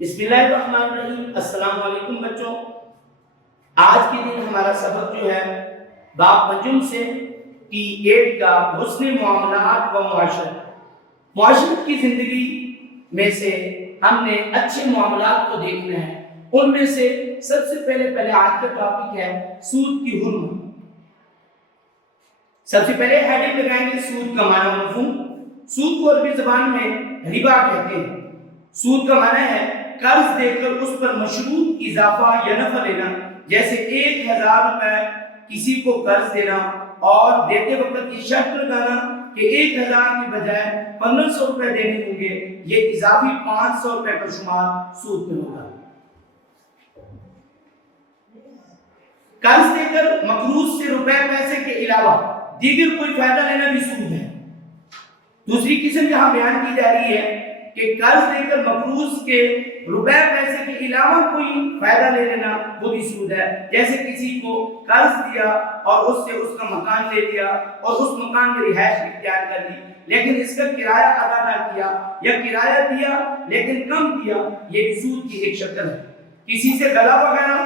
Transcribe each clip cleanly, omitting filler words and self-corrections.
بسم اللہ الرحمن الرحیم۔ السلام علیکم بچوں، آج کے دن ہمارا سبق جو ہے باب منجم سے T8 کا حسن معاملات و معاشرت کی زندگی میں سے ہم نے اچھے معاملات کو دیکھنا ہے۔ ان میں سے سب سے پہلے آج کا ٹاپک ہے سود کی حرمت۔ سب سے پہلے ہیڈنگ لگائیں گے سود کا معنی مفہوم۔ سود کو عربی زبان میں ربا کہتے ہیں۔ سود کا معنی ہے قرض دے کر اس پر مشروط اضافہ یا نفع لینا، جیسے 1000 روپے کسی کو قرض دینا اور دیتے وقت یہ شرط لگانا کہ 1000 کی بجائے 1500 روپے دینے ہوں گے، یہ اضافی 500 روپے کا شمار سود میں ہوگا۔ قرض دے کر مقروض سے روپے پیسے کے علاوہ دیگر کوئی فائدہ لینا بھی سود ہے۔ دوسری قسم جہاں بیان کی جا رہی ہے کہ قرض دے کر مقروض کے روپے پیسے کے علاوہ کوئی فائدہ لے لینا، وہ بھی سود ہے۔ جیسے کسی کو قرض دیا اور اس سے اس کا مکان لے لیا اور اس مکان میں رہائش اختیار کر لی، لیکن اس کا کرایہ ادا نہ کیا یا کرایہ دیا لیکن کم دیا، یہ بھی سود کی ایک شکل ہے۔ کسی سے غلہ وغیرہ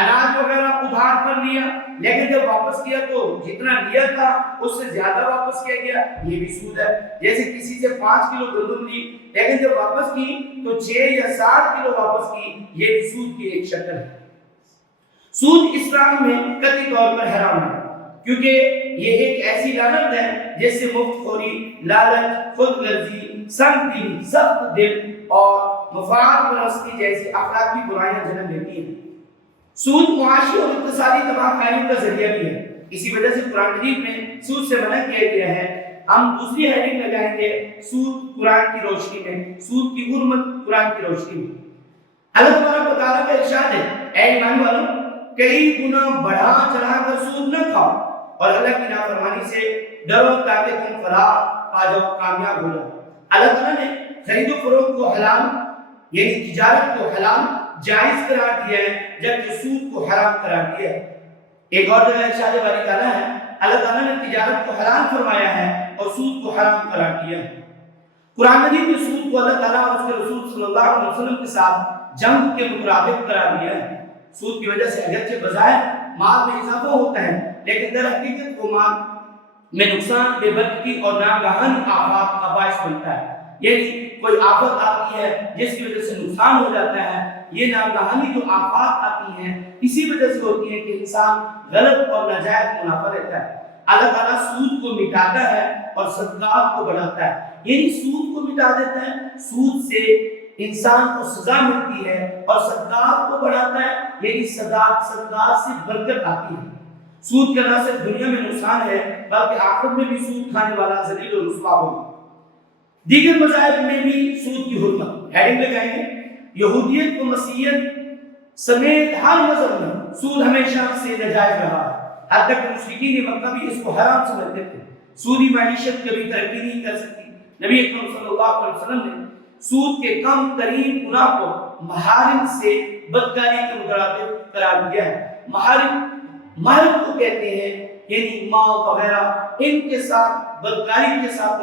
اناج وغیرہ ادھار کر لیا، لیکن جب واپس کیا تو جتنا لیا تھا اس سے زیادہ واپس کیا گیا، یہ بھی سود ہے۔ جیسے کسی سے 5 کلو گندم لی لیکن جب واپس کی تو 6 یا 7 کلو واپس کی، یہ بھی سود کی ایک شکل ہے۔ سود اسلام میں قطعی طور پر حرام ہے، کیونکہ یہ ایک ایسی لعنت ہے جس سے مفت خوری، لالچ، خود غرضی، سنگ دلی، سخت دل اور مفاد پرستی جیسی اخلاقی برائیاں جنم لیتی ہیں۔ سود معاشی اور اقتصادی تباہ کاری کا ذریعہ بھی ہے، اسی وجہ سے قرآن مجید میں سود سے منع کیا گیا ہے۔ ہم دوسری ہیڈنگ لگائیں گے سود قرآن کی روشنی میں، سود کی حرمت قرآن کی روشنی میں۔ اللہ تبارک و تعالیٰ کا ارشاد ہے، اے ایمان والو کئی گنا بڑھا چڑھا کر سود نہ کھاؤ اور اللہ کی نافرمانی سے ڈرو تاکہ تم فلاح پا جاؤ، کامیاب ہو جاؤ۔ اللہ تعالیٰ نے خرید و فروخت کو حلال یعنی تجارت کو حلال جائز قرار دیا ہے، جبکہ سود کو حرام قرار دیا ہے۔ ایک اور جگہ ارشاد باری تعالیٰ ہے، اللہ تعالیٰ نے تجارت کو حلال فرمایا ہے اور سود کو حرام قرار دیا ہے۔ قرآن مجید میں سود کو اللہ تعالیٰ اور اس کے رسول صلی اللہ علیہ وسلم کے ساتھ جنگ کے مترادف قرار دیا ہے۔ سود کی وجہ سے اگرچہ بظاہر مال میں اضافہ ہوتا ہے، لیکن در حقیقت وہ مال میں نقصان، بے برکتی اور ناگہانی آفات کا باعث بنتا ہے۔ یعنی کوئی آفت آتی ہے جس کی وجہ سے نقصان ہو جاتا ہے، یہ ناگہانی جو آفات آتی ہیں اسی وجہ سے ہوتی ہے کہ انسان غلط اور ناجائز منافع لیتا ہے۔ اللہ تعالیٰ سود کو مٹاتا ہے اور صدقات کو بڑھاتا ہے، یعنی سود کو مٹا دیتا ہے، سود سے انسان کو سزا ملتی ہے، اور صدقات کو بڑھاتا ہے، یعنی صدقات سے برکت آتی ہے۔ سود کا نہ صرف دنیا میں نقصان ہے بلکہ آخرت میں بھی سود کھانے والا ذلیل و رسوا ہوگا۔ دیگر مذاہب میں بھی سود کی حرمت، ہیڈنگ لگائیں گے یہودیت و مسیحیت سمیت ہر مذہب میں سود ہمیشہ سے ناجائز رہا ہے، حتی کہ مشرکین مکہ بھی اس کو حرام سمجھتے تھے۔ سودی معیشت کبھی ترقی نہیں کر سکتی۔ نبی اکرم صلی اللہ علیہ وسلم نے سود کے کم ترین گناہ کو محارم سے بدکاری کے مترادف قرار دیا ہے۔ محرم کو کہتے ہیں یعنی ماں وغیرہ، ان کے ساتھ بدکاری کے ساتھ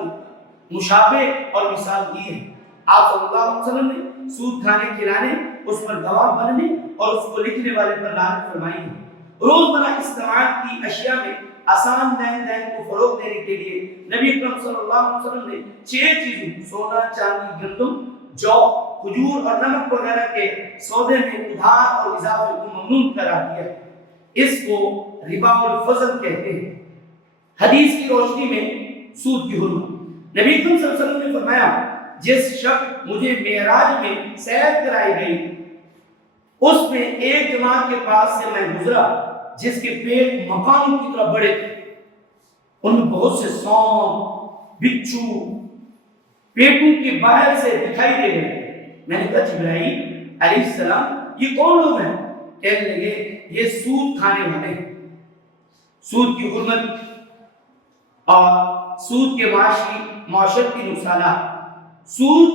مشابہ اور مثال دی ہے۔ آپ صلی اللہ علیہ وسلم نے سود کھانے کھلانے، اس پر گواہ بننے اور اس کو لکھنے والے پر لعنت فرمائی ہے۔ روزمرہ استعمال کی اشیاء میں آسان دین کو فروغ دینے کے لیے نبی اکرم صلی اللہ علیہ وسلم نے 6 چیزوں سونا، چاندی، گندم، جو، کھجور اور نمک وغیرہ کے سودے میں ادھار اور اضافے کو ممنوع قرار دیا ہے۔ اس کو ربا الفضل کہتے ہیں۔ حدیث کی روشنی میں سود کی حرمت، نبی اکرم صلی اللہ علیہ وسلم نے فرمایا، جس شخص مجھے معراج میں سیر کرائی گئی اس میں ایک جماعت کے پاس سے میں گزرا جس کے پیٹ مکانوں کی طرح بڑے تھے، ان میں بہت سے سانپ، بچھو پیٹوں کے باہر سے دکھائی دے رہے۔ میں نے کہا جبرائیل علیہ السلام یہ کون لوگ ہیں؟ کہنے لگے یہ سود کھانے والے ہیں۔ سود کی حرمت اور سود کے معاشرتی نقصانات۔ سود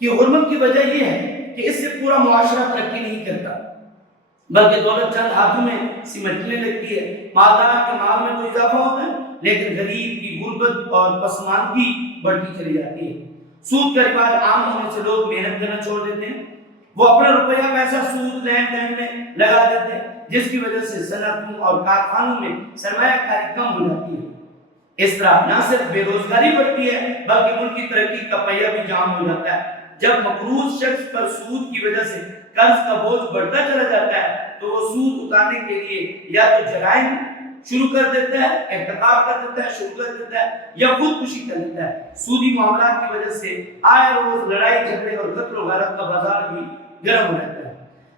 کی حرمت کی وجہ یہ ہے کہ اس سے پورا معاشرہ ترقی نہیں کرتا، بلکہ دولت چند ہاتھوں میں سمٹنے لگتی ہے۔ مالدار کے مال میں تو اضافہ ہوتا ہے لیکن غریب کی غربت اور پسماندگی بڑھتی چلی جاتی ہے۔ سود کا رواج عام ہونے سے لوگ محنت کرنا چھوڑ دیتے ہیں وہ اپنا روپیہ پیسہ سود لین دین میں لگا دیتے ہیں، جس کی وجہ سے صنعتوں اور کارخانوں میں سرمایہ کاری کم ہو جاتی ہے۔ اس طرح نہ صرف بے روزگاری بڑھتی ہے بلکہ ملک کی ترقی کا پہیہ بھی جام ہو جاتا ہے۔ جب مقروض شخص پر سود کی وجہ سے قرض کا بوجھ بڑھتا چلا جاتا ہے تو وہ سود اتارنے کے لیے یا تو جرائم شروع کر دیتا ہے، ارتکاب کر دیتا ہے، شروع کر دیتا ہے، یا خودکشی کر دیتا ہے۔ سودی معاملات کی وجہ سے آئے روز لڑائی جھگڑے اور قتل و غارت کا بازار بھی گرم ہو رہتا ہے۔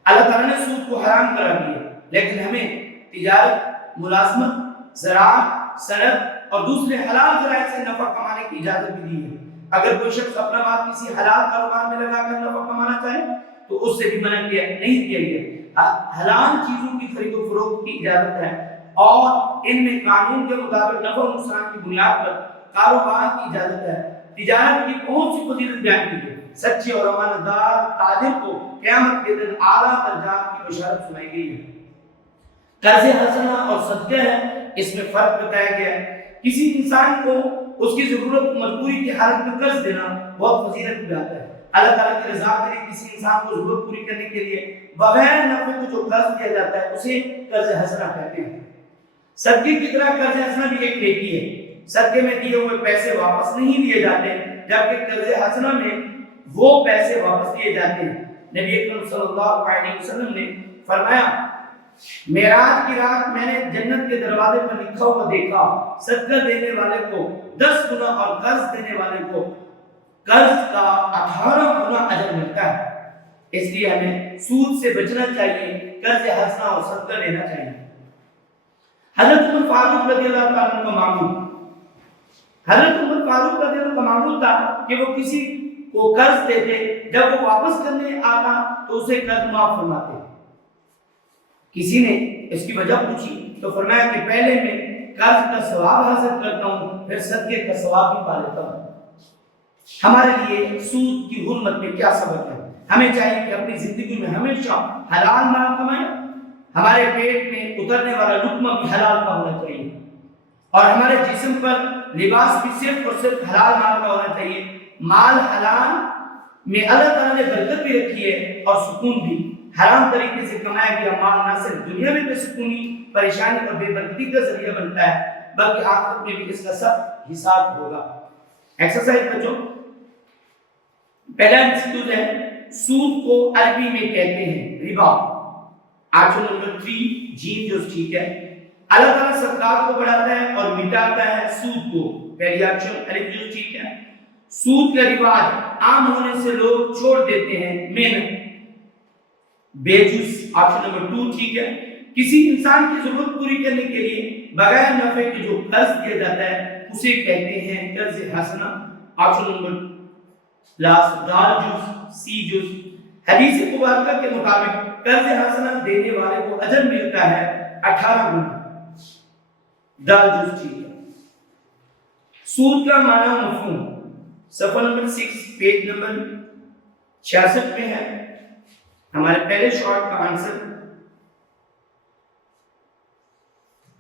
اللہ تعالیٰ نے سود کو حرام کرا دیا، لیکن ہمیں تجارت، ملازمت، زراعت، صنعت اور دوسرے حلال ذرائع سے نفع کمانے کی اجازت بھی دی ہے۔ اگر کوئی شخص اپنا مال کسی حلال کاروبار میں لگا کر نفع کمانا چاہے تو اس سے بھی منع نہیں کیا گیا۔ حلال چیزوں کی خرید و فروخت کی اجازت ہے اور ان میں قانون کے مطابق نفع و نقصان کی بنیاد پر کاروبار کی اجازت ہے۔ تجارت کی بہت سی فضیلت بیان کی ہے۔ سچے اور امانت دار تاجر کو قیامت کے دن اعلیٰ درجات کی بشارت سنائی گئی ہے۔ قرض حسنہ اور صدقہ ہے، اس میں فرق بتایا گیا ہے۔ کسی انسان کو اس کی ضرورت مجبوری کی حالت میں قرض دینا بہت فضیلت کی بات ہے۔ اللہ تعالیٰ کی رضا کے لیے کسی انسان کو ضرورت پوری کرنے کے لیے بغیر نفع کو جو قرض دیا جاتا ہے اسے قرض حسنہ کہتے ہیں۔ صدقے کی طرح قرض حسنہ بھی ایک نیکی ہے۔ صدقے میں دیے ہوئے پیسے واپس نہیں لیے جاتے، جبکہ قرض حسنہ میں وہ پیسے واپس لیے جاتے ہیں۔ نبی اکرم صلی اللہ علیہ وسلم نے فرمایا، معراج کی رات میں نے جنت کے دروازے پر لکھا ہوا دیکھا، صدقہ دینے والے کو 10 گنا اور قرض دینے والے کو قرض کا 18 گنا اجر ملتا ہے۔ اس لیے ہمیں سود سے بچنا چاہیے، قرض حسنہ اور صدقہ لینا چاہیے۔ حضرت عمر فاروق رضی اللہ تعالیٰ عنہ کا معمول، حضرت عمر فاروق رضی اللہ عنہ کا معمول تھا کہ وہ کسی کو قرض دیتے، جب وہ واپس کرنے آتا تو اسے قرض معاف فرماتے۔ کسی نے اس کی وجہ پوچھی تو فرمایا کہ پہلے میں قرض کا ثواب حاصل کرتا ہوں، پھر صدقے کا ثواب بھی پا لیتا ہوں۔ ہمارے لیے سود کی حرمت میں کیا سبق ہے؟ ہمیں چاہیے کہ اپنی زندگی میں ہمیشہ حلال مال کمائیں، ہمارے پیٹ میں اترنے والا لقمہ بھی حلال کا ہونا چاہیے، اور ہمارے جسم پر لباس بھی صرف اور صرف حلال مال کا ہونا چاہیے۔ مال حلال میں اللہ تعالیٰ نے برکت بھی رکھی ہے اور سکون بھی۔ حرام طریقے سے کمایا گیا مال نہ صرف دنیا میں بے سکونی، پریشانی اور بے برکتی کا ذریعہ بنتا ہے بلکہ آخرت میں بھی اس کا سخت حساب ہوگا۔ ایکسرسائز بچوں، پہلا انسٹیٹیوٹ ہے، سود کو عربی میں کہتے ہیں ربا۔ آپشن نمبر 3 جیم جو ٹھیک ہے۔ اللہ تعالیٰ صدقات کو بڑھاتا ہے اور مٹاتا ہے سود کو، پہلی آپشن الف جو ٹھیک ہے۔ سود کا رواج عام ہونے سے لوگ چھوڑ دیتے ہیں، محنت بیجوز آپشن نمبر 2 ٹھیک ہے۔ کسی انسان کی ضرورت پوری کرنے کے لیے بغیر نفع کے جو قرض دیا جاتا ہے اسے کہتے ہیں قرض حسنہ، آپشن نمبر لاسٹ دال جوز سی جوز۔ حدیث مبارکہ کے مطابق قرض حسنہ دینے والے کو اجر ملتا ہے 18 گنا، دال جوز ٹھیک ہے۔ سود کا معنی مفہوم صفحہ نمبر 6 پیج نمبر 66 میں ہے۔ ہمارے پہلے شارٹ کا آنسر،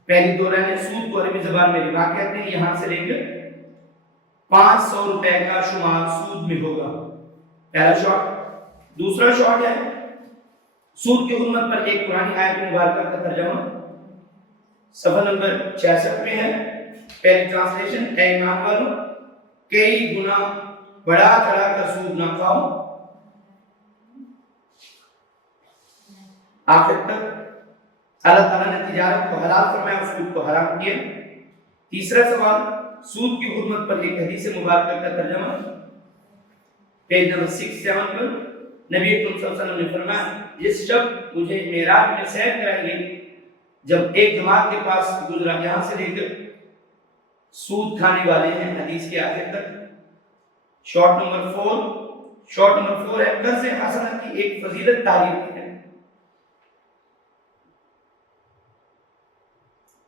پہلی دو لائنیں، سود کو عربی زبان میں ربا کہتے ہیں، یہاں سے لے کر 500 روپے کا شمار سود میں ہوگا، پہلا شارٹ۔ دوسرا شارٹ ہے سود کی حرمت پر ایک قرآنی آیت مبارکہ کا ترجمہ، صفحہ نمبر 66 میں ہے۔ پہلی ٹرانسلیشن، اے ایمان والو کئی گنا بڑا چڑھا کر سود نہ کھاؤ، آخر تک اللہ تعالیٰ نے تجارت کو حلال فرمایا اور سود کو حرام کیا۔ تیسرا سوال، سود کی حرمت پر ایک حدیث مبارکہ کا ترجمہ، پیج نمبر 67 پر نبی اکرم صلی اللہ علیہ وسلم نے فرمایا، جس شب مجھے معراج میں سیر کرائی گئی، جب ایک جماعت کے پاس گزرا، یہاں سے لے کر سود کھانے والے ہیں حدیث کے آخر تک۔ شارٹ نمبر 4 ہے قرض حسنہ کی ایک فضیلت تعریف ہے،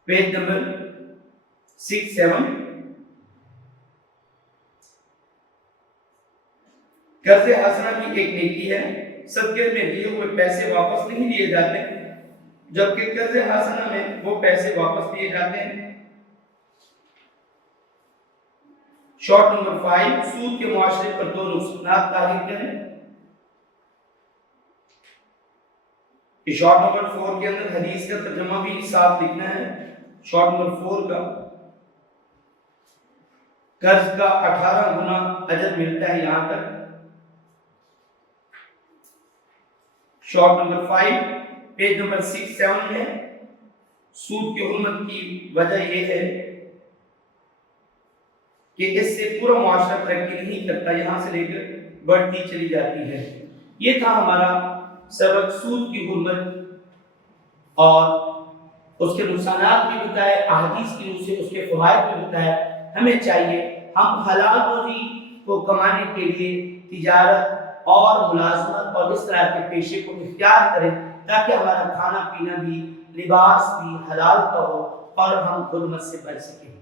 پیج نمبر 67۔ قرض حسنہ بھی ایک نیکی ہے، صدقے میں دیے ہوئے پیسے واپس نہیں لیے جاتے، جبکہ قرض حسنہ میں وہ پیسے واپس لیے جاتے ہیں۔ شارٹ نمبر 5، سود کے معاشرے پر 2 نقصانات تعریف کریں۔ کہ شارٹ نمبر 4 کے اندر حدیث کا ترجمہ بھی صاف لکھنا ہے. شارٹ نمبر 4 کا قرض کا 18 گنا اجر ملتا ہے یہاں تک. شارٹ نمبر 5 پیج نمبر 6-7 میں سود کی حرمت کی وجہ یہ ہے کہ اس سے پورا معاشرہ ترقی نہیں کرتا، یہاں سے لے کر بڑھتی چلی جاتی ہے. یہ تھا ہمارا سبق سود کی حرمت اور اس کے نقصانات بھی بتائے، احادیث کی روح سے اس کے فوائد بھی بتائے. ہمیں چاہیے ہم حلال روزی کو کمانے کے لیے تجارت اور ملازمت اور اس طرح کے پیشے کو اختیار کریں تاکہ ہمارا کھانا پینا بھی لباس بھی حلال کا ہو اور ہم حرمت سے بچ سکیں.